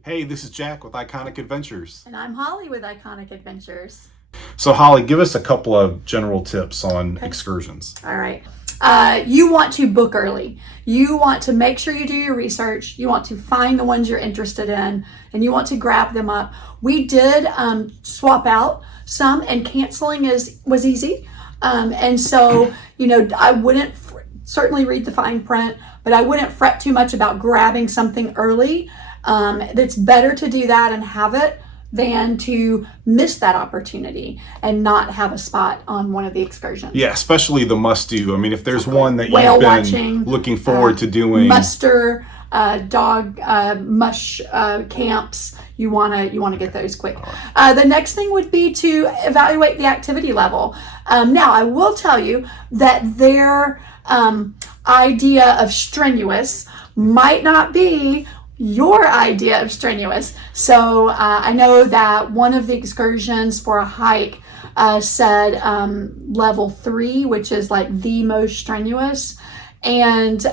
Hey, this is Jack with Iconic Adventures. And I'm Holly with Iconic Adventures. So, Holly, give us a couple of general tips on Okay. excursions. All right. You want to book early. You want to make sure you do your research. You want to find the ones you're interested in, and you want to grab them up. We did swap out some, and canceling was easy. And so, I wouldn't certainly read the fine print, but I wouldn't fret too much about grabbing something early. It's better to do that and have it than to miss that opportunity and not have a spot on one of the excursions. Yeah, especially the must-do. I mean, if there's one that Whale you've been watching, looking forward to doing. muster, dog mush camps, you wanna get those quick. The next thing would be to evaluate the activity level. Now, I will tell you that their idea of strenuous might not be your idea of strenuous. So I know that one of the excursions for a hike said level 3, which is like the most strenuous. And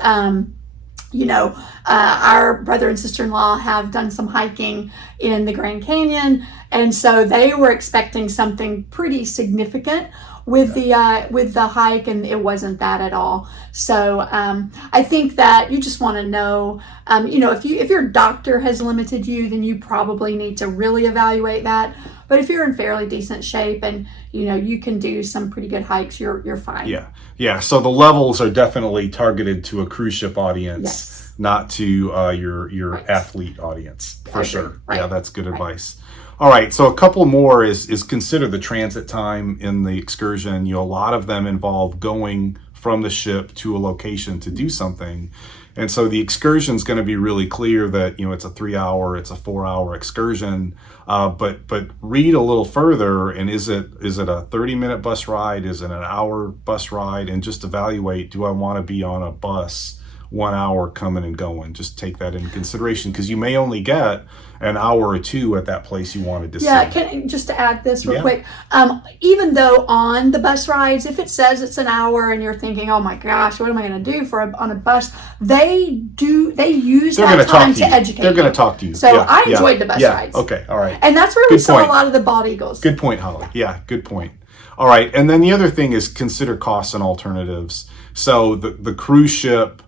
our brother and sister-in-law have done some hiking in the Grand Canyon, and so they were expecting something pretty significant with the hike, and it wasn't that at all. So I think that you just want to know, if your doctor has limited you, then you probably need to really evaluate that. But if you're in fairly decent shape and you can do some pretty good hikes, you're fine. Yeah. So the levels are definitely targeted to a cruise ship audience, Yes. not to your Right. athlete audience, for sure. Right. Yeah, that's good advice. All right, so a couple more is consider the transit time in the excursion. A lot of them involve going from the ship to a location to do something. And so the excursion is going to be really clear that, it's a 3-hour, it's a 4-hour excursion. But read a little further, and is it a 30-minute bus ride? Is it an hour bus ride? And just evaluate, do I want to be on a bus 1 hour coming and going? Just take that into consideration, because you may only get an hour or two at that place you wanted to see. Just to add this real quick, even though on the bus rides, if it says it's an hour and you're thinking, oh my gosh, what am I going to do on a bus? They use that time to educate. They're going to talk to you. So I enjoyed the bus rides. Okay, all right. And that's where we saw a lot of the bald eagles. Good point, Holly. Yeah, good point. All right, and then the other thing is consider costs and alternatives. So the cruise ship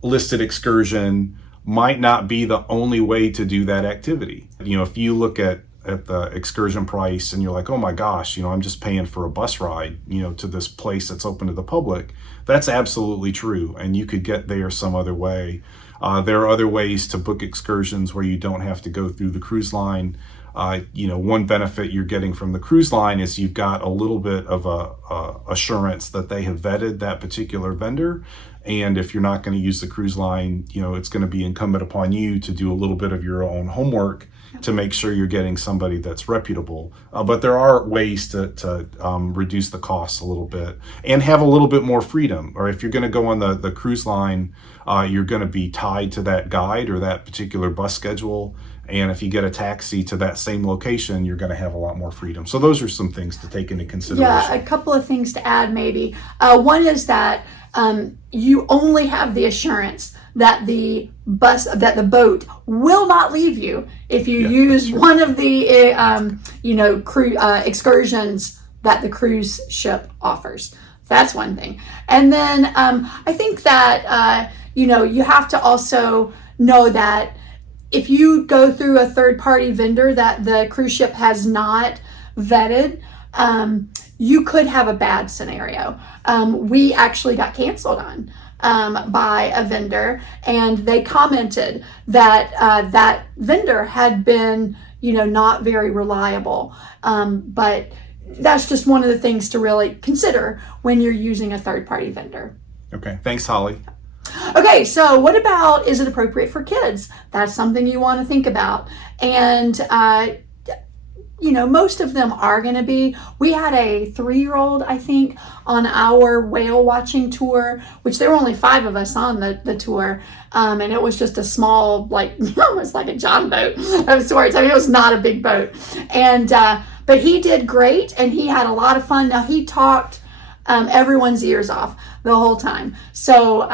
listed excursion might not be the only way to do that activity. If you look at the excursion price and you're like, oh my gosh, I'm just paying for a bus ride, to this place that's open to the public, that's absolutely true. And you could get there some other way. There are other ways to book excursions where you don't have to go through the cruise line. One benefit you're getting from the cruise line is you've got a little bit of a assurance that they have vetted that particular vendor. And if you're not going to use the cruise line, it's going to be incumbent upon you to do a little bit of your own homework to make sure you're getting somebody that's reputable. But there are ways to reduce the costs a little bit and have a little bit more freedom. Or if you're going to go on the cruise line, you're going to be tied to that guide or that particular bus schedule. And if you get a taxi to that same location, you're going to have a lot more freedom. So those are some things to take into consideration. Yeah, a couple of things to add maybe. One is that you only have the assurance that the boat will not leave you if you use one of the excursions that the cruise ship offers. That's one thing. And then I think that you have to also know that if you go through a third-party vendor that the cruise ship has not vetted, you could have a bad scenario. We actually got canceled on by a vendor, and they commented that that vendor had been, not very reliable. But that's just one of the things to really consider when you're using a third-party vendor. Okay, thanks, Holly. Okay, so what about, is it appropriate for kids? That's something you want to think about. And most of them are going to be. We had a 3-year-old, I think, on our whale watching tour, which there were only 5 of us on the tour. And it was just a small, almost like a John boat of sorts. I mean, it was not a big boat. And, but he did great, and he had a lot of fun. Now, he talked everyone's ears off the whole time. So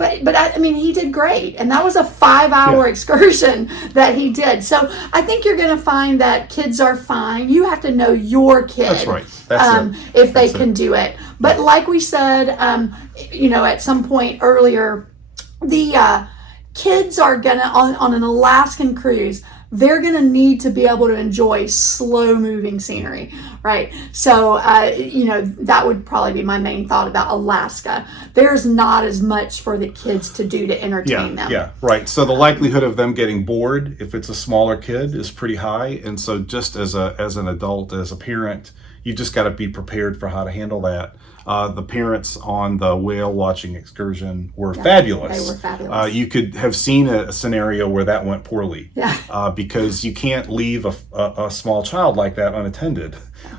but I mean, he did great, and that was a 5-hour excursion that he did. So I think you're going to find that kids are fine. You have to know your kid. That's right. That's if they can do it. But like we said, at some point earlier, the kids are gonna on an Alaskan cruise. They're going to need to be able to enjoy slow moving scenery, right? So, that would probably be my main thought about Alaska. There's not as much for the kids to do to entertain them. Yeah, right. So the likelihood of them getting bored, if it's a smaller kid, is pretty high. And so just as an adult, as a parent, you just got to be prepared for how to handle that. The parents on the whale watching excursion were fabulous. They were fabulous. You could have seen a scenario where that went poorly. Yeah. Because you can't leave a small child like that unattended,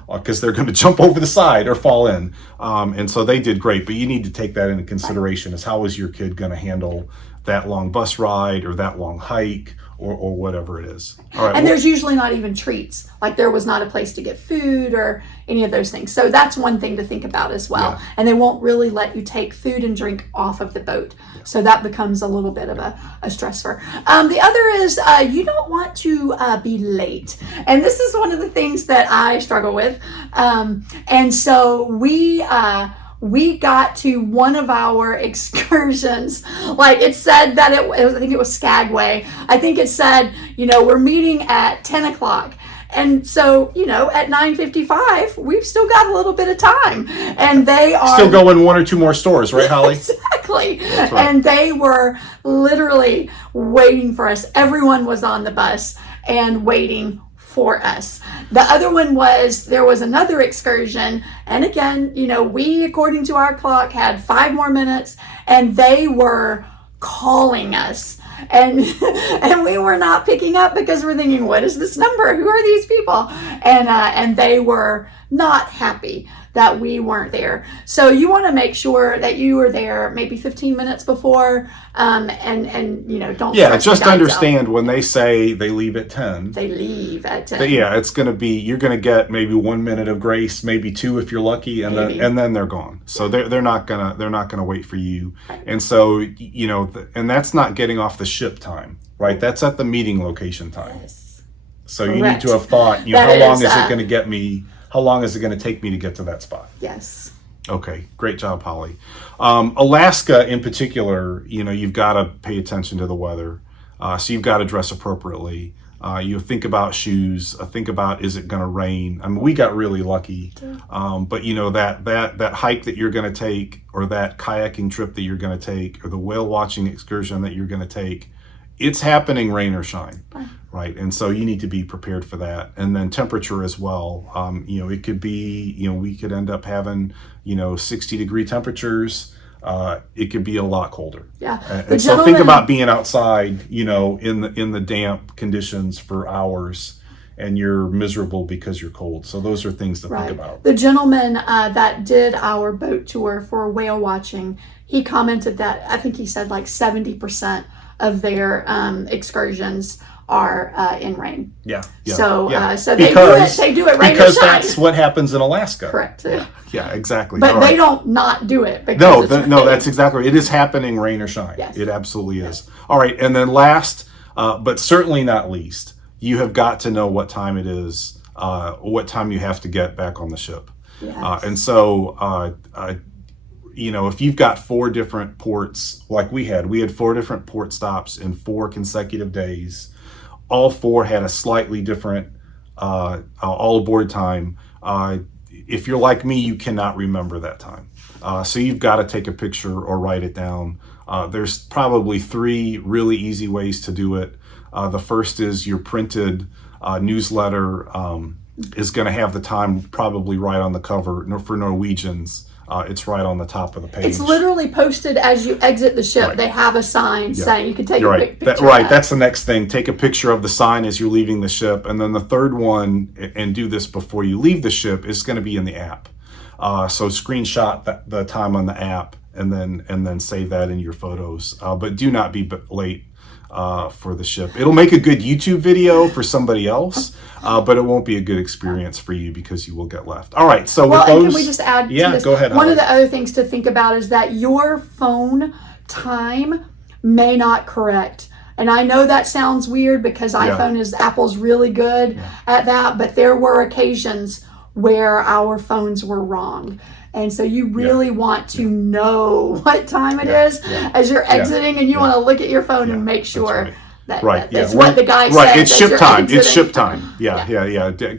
because they're going to jump over the side or fall in. And so they did great, but you need to take that into consideration as how is your kid going to handle that long bus ride or that long hike or whatever it is. All right. And there's usually not even treats. Like there was not a place to get food or any of those things. So that's one thing to think about as well. Yeah. And they won't really let you take food and drink off of the boat. So that becomes a little bit of a stressor. The other is you don't want to be late. And this is one of the things that I struggle with. And so we got to one of our excursions, like it said that it was, I think it was Skagway. I think it said, we're meeting at 10 o'clock. And so, at 9:55, we've still got a little bit of time. And they are still going one or two more stores, right, Holly? Exactly. That's right. And they were literally waiting for us. Everyone was on the bus and waiting for us. The other one was, there was another excursion, and again, we, according to our clock, had 5 more minutes, and they were calling us, and we were not picking up because we're thinking, what is this number? Who are these people? And they were not happy that we weren't there. So you want to make sure that you are there maybe 15 minutes before, and don't. Yeah, just understand when they say they leave at 10. They leave at 10. It's going to be, you're going to get maybe 1 minute of grace, maybe 2 if you're lucky, and then they're gone. So they're not gonna wait for you. Right. And so and that's not getting off the ship time, right? That's at the meeting location time. Yes. So you need to have thought, how long is it going to get me? How long is it going to take me to get to that spot? Yes. Okay, great job, Holly. Alaska in particular, you've got to pay attention to the weather. So you've got to dress appropriately. You think about shoes, think about, is it going to rain? I mean, we got really lucky. But that hike that you're going to take, or that kayaking trip that you're going to take, or the whale watching excursion that you're going to take, it's happening rain or shine. Right. And so you need to be prepared for that. And then temperature as well. It could be, we could end up having, 60-degree temperatures. It could be a lot colder. Yeah. And so think about being outside, in the damp conditions for hours, and you're miserable because you're cold. So those are things to think about. The gentleman that did our boat tour for whale watching, he commented that, I think he said like 70% of their excursions are in rain. Yeah. So they do it rain because or shine. that's what happens in Alaska. Correct. Yeah, exactly. But they don't not do it. Because No, that's exactly. It is happening rain or shine. Yes. It absolutely is. All right, and then last, but certainly not least, you have got to know what time it is, what time you have to get back on the ship. Yes. And so, if you've got 4 different ports, like we had 4 different port stops in 4 consecutive days. All 4 had a slightly different all aboard time. If you're like me, you cannot remember that time. So you've got to take a picture or write it down. There's probably 3 really easy ways to do it. The first is your printed newsletter is going to have the time probably right on the cover. For Norwegians, it's right on the top of the page. It's literally posted as you exit the ship. Right. They have a sign saying you can take a quick picture. That's the next thing. Take a picture of the sign as you're leaving the ship. And then the third one, and do this before you leave the ship, is going to be in the app. So screenshot the time on the app and then save that in your photos. But do not be late for the ship. It'll make a good YouTube video for somebody else, but it won't be a good experience for you because you will get left. All right, so with those, and can we just add to this? Go ahead. One of the other things to think about is that your phone time may not correct. And I know that sounds weird because Apple's really good at that, but there were occasions where our phones were wrong. And so you really want to know what time it is as you're exiting, and you want to look at your phone and make sure that's what the guy said. It's ship time. Exiting. It's ship time.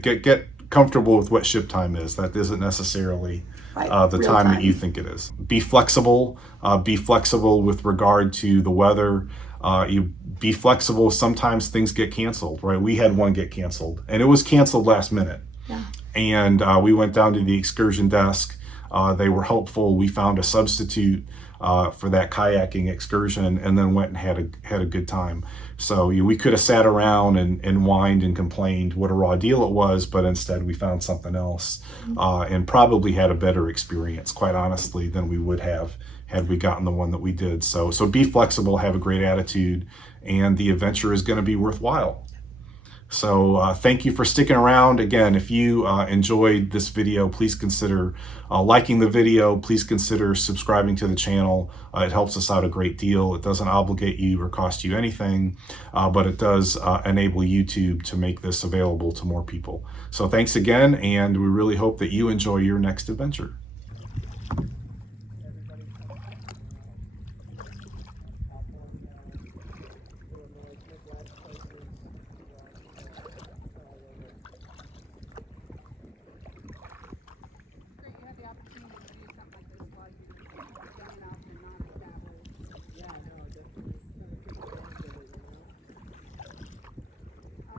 Get comfortable with what ship time is. That isn't necessarily the time that you think it is. Be flexible. Be flexible with regard to the weather. You be flexible. Sometimes things get canceled, right? We had one get canceled, and it was canceled last minute. Yeah. And we went down to the excursion desk. They were helpful. We found a substitute for that kayaking excursion, and then went and had a good time. So we could have sat around and whined and complained what a raw deal it was, but instead we found something else and probably had a better experience, quite honestly, than we would have had we gotten the one that we did. So be flexible, have a great attitude, and the adventure is going to be worthwhile. So thank you for sticking around. Again, if you enjoyed this video, please consider liking the video. Please consider subscribing to the channel. It helps us out a great deal. It doesn't obligate you or cost you anything, but it does enable YouTube to make this available to more people. So thanks again, and we really hope that you enjoy your next adventure.